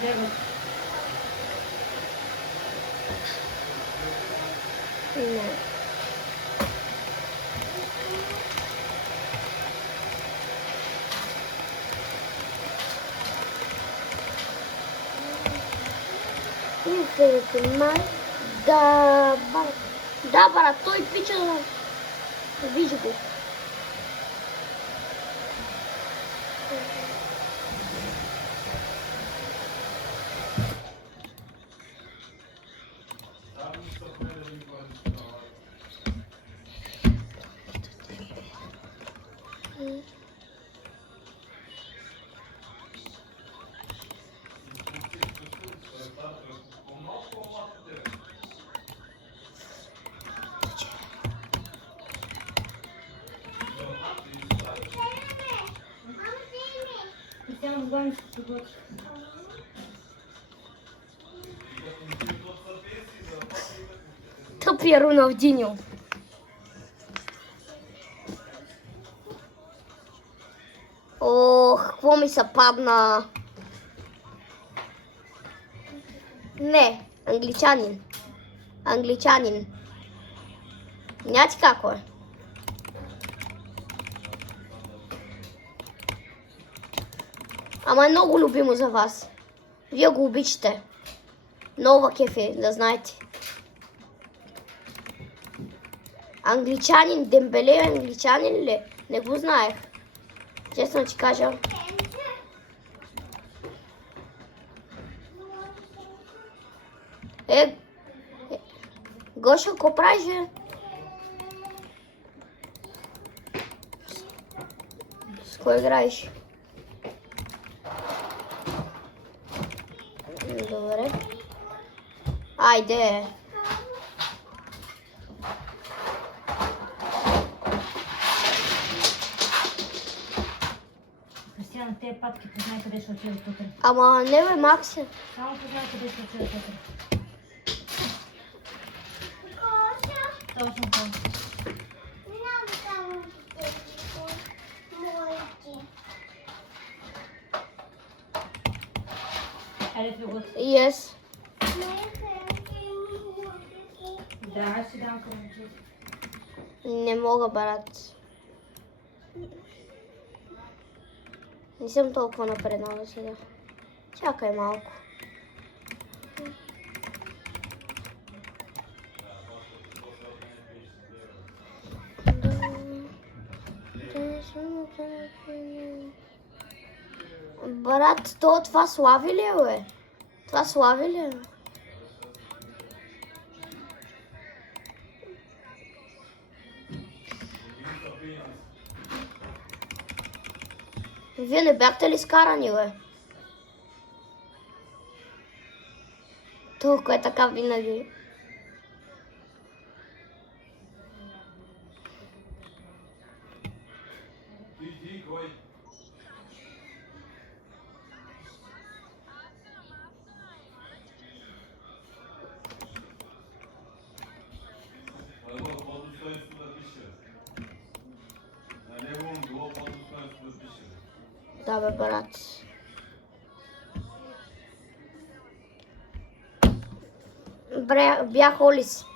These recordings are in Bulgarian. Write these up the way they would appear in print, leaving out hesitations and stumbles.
Девет. Не. Не се занимай. Да, брат, той пича. Виж го. Cristiano Gomes, por Тъпия Роналдиньо. Ох, какво ми се падна. Не, англичанин. Англичанин. Няма ти какво е. Ама е много любимо за вас. Вие го обичате. Нова кефе, да знаете. Англичанин, Дембеле е англичанин ли? Не го знаех. Честно ти кажа. Гоша, какво правиш? С кой играеш? Добре. Айде. Кристиян, тези патки познай къде ще отиде тук. Ама не бе, Макси. Само познай къде ще отиде тук. Точно това. Хайде ви го. Yes. Да, аз си дам кранчи. Не мога, брат. Не съм толкова напреднала сега. Чакай малко. Брат, това слави ли е, бе? Това слави ли е? Вие не бяхте ли скарани, бе? Толкова е така винаги. Да, бе, брат. Бях Олис.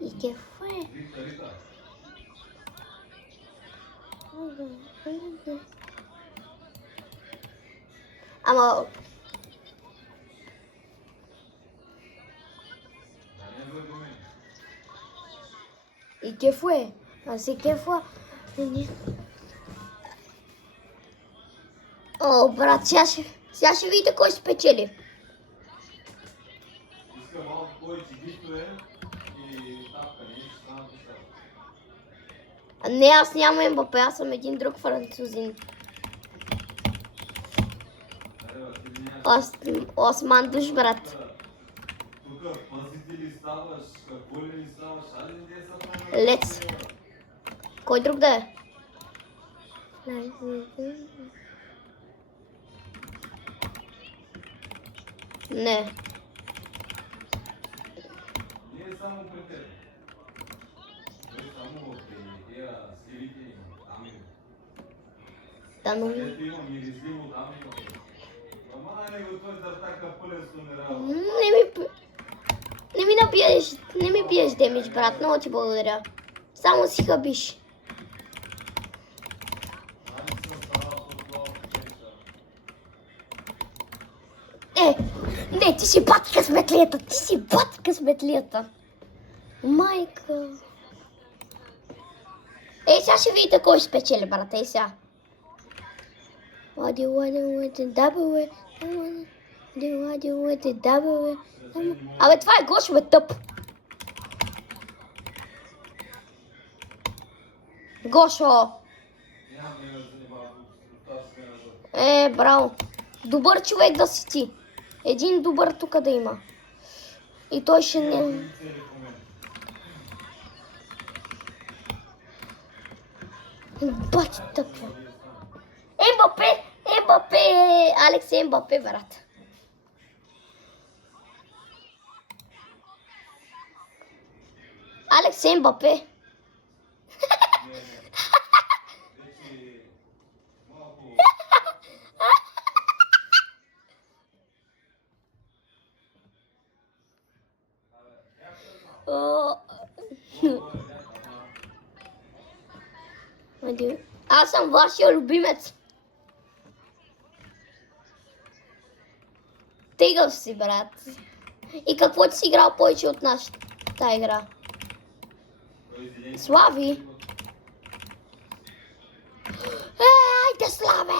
¿Y qué fue? Ама... ¿Y qué fue? Así que fue... О, брат, сега ще видите кой спечели. Не, аз нямам Мбапе, аз съм един друг французин. Осман Душ, брат. Лец. Кой друг да е? Не. Dar nu... Не ми биеш демидж, брат. Много ти благодаря. Само си хабиш. Не, ти си бат късметлията. Ти си бат късметлията. Майка. Сега ще видите кой ще спечели, брат. Сега. What do you want with the double? What do you want with the double? Абе, това е Гошо, бе, тъп. Гошо. Браво. Добър човек да си ти. Един добър тук да има. И той ще не... Бати тъпва. Ембапе, Алекс Ембапе, брат. Алекс Ембапе. Аз съм вашия любимец. Тегъв си, брат. И какво ти си играл повече от нашата игра? Слави. Айде, Славе!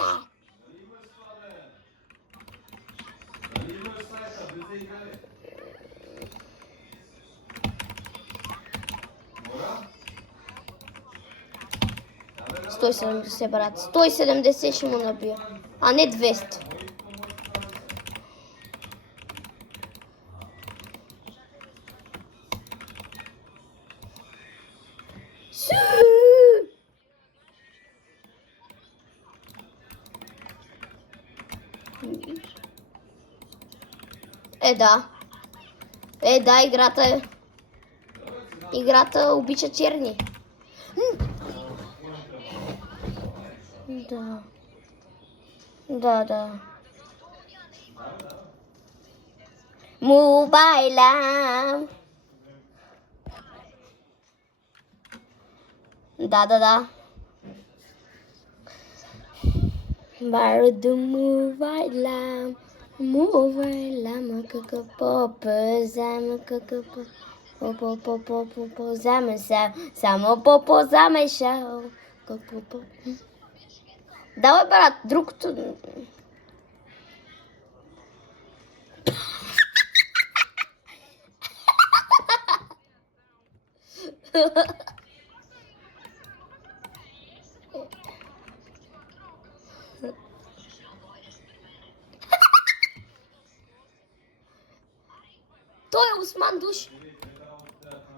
Стой 170, брат. 170 ще му набия. А не 200. Да, играта обича черни. Да. Мобайла. Да. Барду мобайла. Кака попа, зама кака попа, зама само попа, зама шао. Давай, брат, другото... Той е Осман Душ.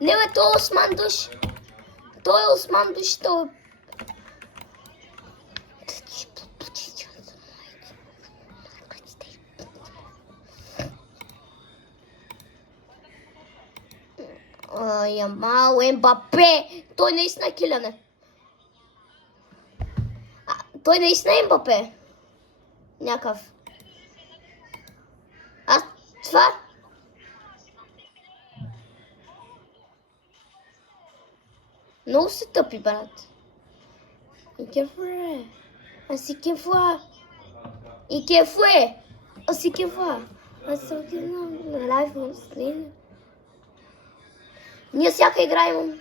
Не, бе, той е Осман Душ. Той е Осман Душ, той... Ямал, Ембапе! Той наистина е киляне. Той наистина е Ембапе. Някакъв. Това... Много се тъпи, брат. И кефуе. Аси кефуа. И кефуе. Аси кефуа. Аси кефуа. Лайф муслин. Ние всяка игра имам.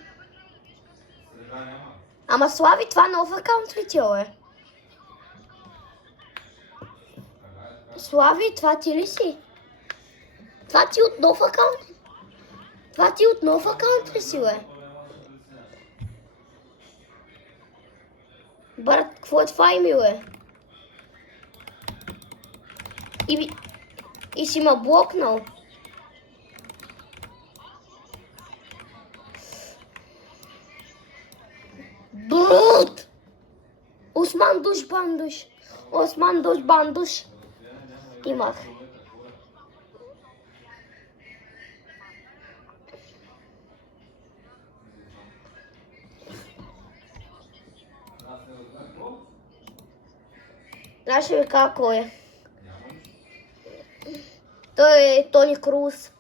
Ама Слави, това нов акаунт ли ти е? Слави, това ти ли си? Това ти от нов акаунт? Това ти от нов акаунт ли си, бе? Брат, какво е това име, бе? И си ме блокнал. Брут! Осман Душ Бандуш. Осман Душ Бандуш. Имах. Аз ще ви кажа кой е. Той е Тони Круз.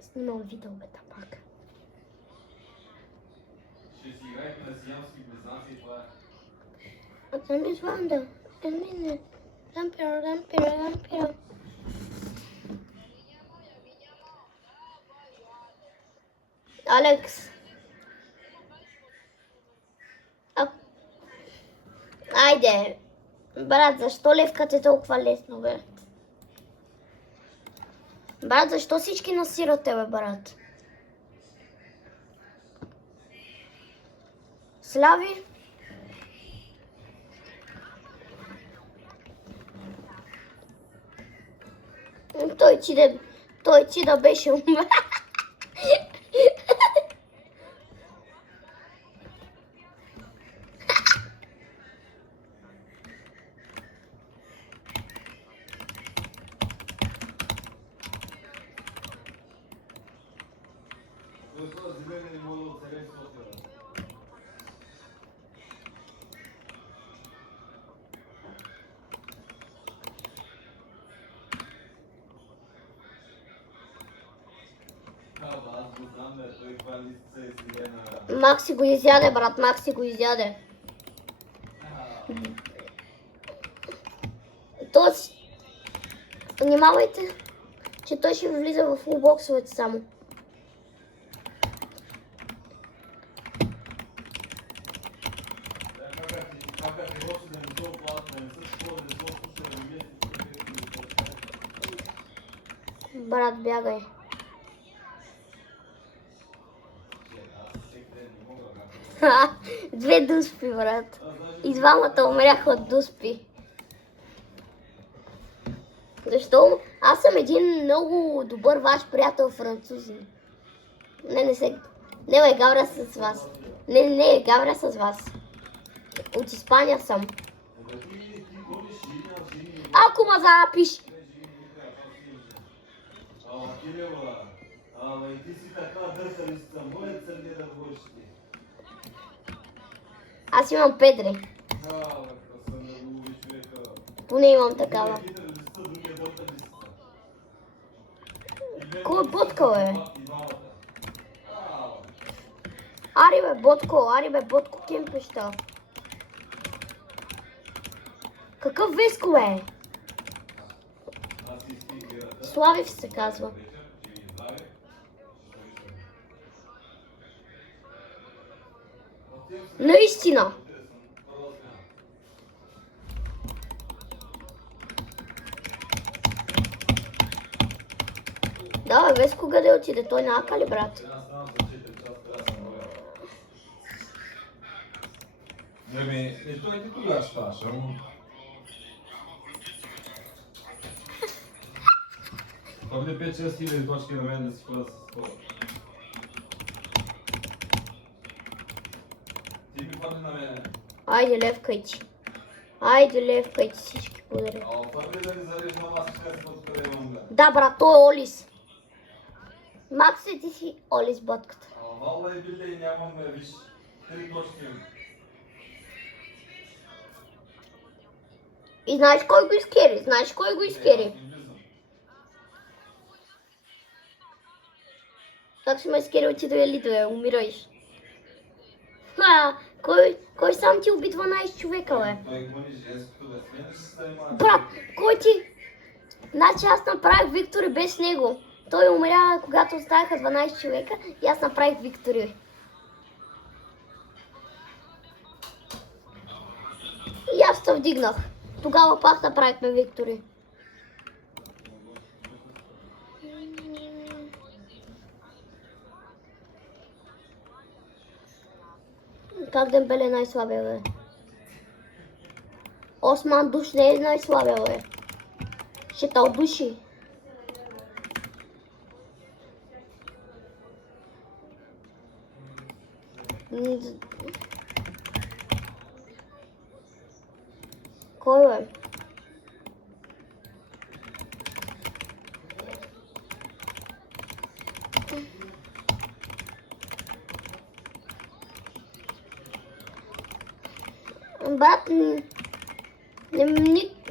Снимам видео, бе, пак. Ще си играете на сиамски близнаци и това е. Там е Ванда. Рампиро. Алекс. Айде. Брат, защо левката е толкова лесно, бе? Брат, защо всички насирате, бе, брат? Слави? Той ти да беше умрял. Това зеление не мога да оцелее София. Аз го знам, бе, той това листа е зелена. Макси го изяде, брат, Макси го изяде. Внимавайте, че той ще влиза в фулбоксовете само. Брат, бягай. Две дуспи, брат. И двамата умряха от дуспи. Защо? Аз съм един много добър ваш приятел французин. Не ме гавря с вас. Не гавря с вас. От Испания съм. Ако ма запиш. Кирила, и ти си така дърталиста, моят сър не да говориш ти. Аз имам педри. Съм да го убиш човека. Поне имам такава. Листа, другия дърталиста. Кой е Ботко, бе? Ари бе, Ботко кемпеща. Какъв Веско, бе? Славив се казва. Наистина. Да, бе, Веско къде отиде? Той на Ака ли, брат? И той не кога ставаш, ама... Бъде 5-6 хиляди точки на мен да си ходя с това. Ти ми падне на мене. Айде, левкай ти всички подари. Първи да ни зарежда на вас, ще си откъде имам бе. Да, брат, той е Олис. Макси, ти си Олис ботката. Валла и биле и нямаме, виж, 3 точки имам. И знаеш кой го изкери? Как ще ме изкери от тия лидове, умираш. Кой сам ти уби 12 човека, бе? Той гмъни женското, бе, с мен ще се занимава. Брат, кой ти? Значи аз направих Виктори без него. Той умря, когато оставаха 12 човека и аз направих Виктори. И аз те вдигнах. Тогава пак направихме Виктори. Как Дембеле е най-слабия, бе? Осман Душ не е най-слабия, бе. Ще те отдуши. Кой, бе? Брат,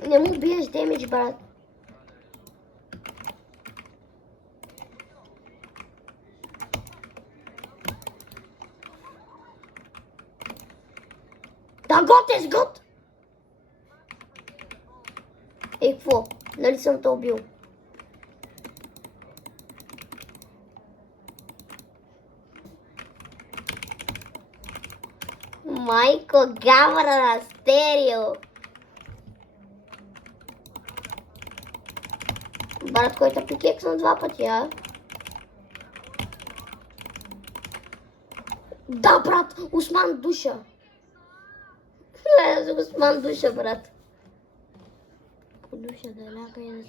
не му биеш демидж, брат. Да, гот е гот! Ей, какво? Нали съм те убил? Майко, гавра на стерео! Брат, който пикексна 2 пъти, а? Да, брат! Осман душа! Осман душа, брат! Душа да ляга и да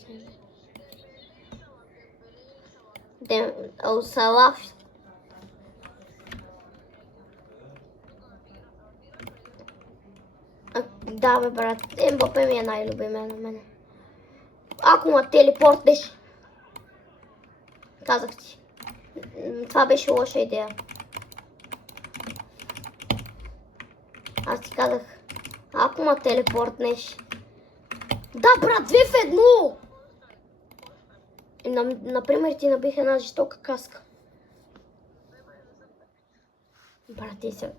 се... Салаф. Да, бе, брат. Мбапе ми е най-любимен на мене. Ако ме телепортнеш. Казах ти. Това беше лоша идея. Аз ти казах. Ако ме телепортнеш. Да, брат, 2 в 1! Например, ти набих една жестока каска. Брат, ти се...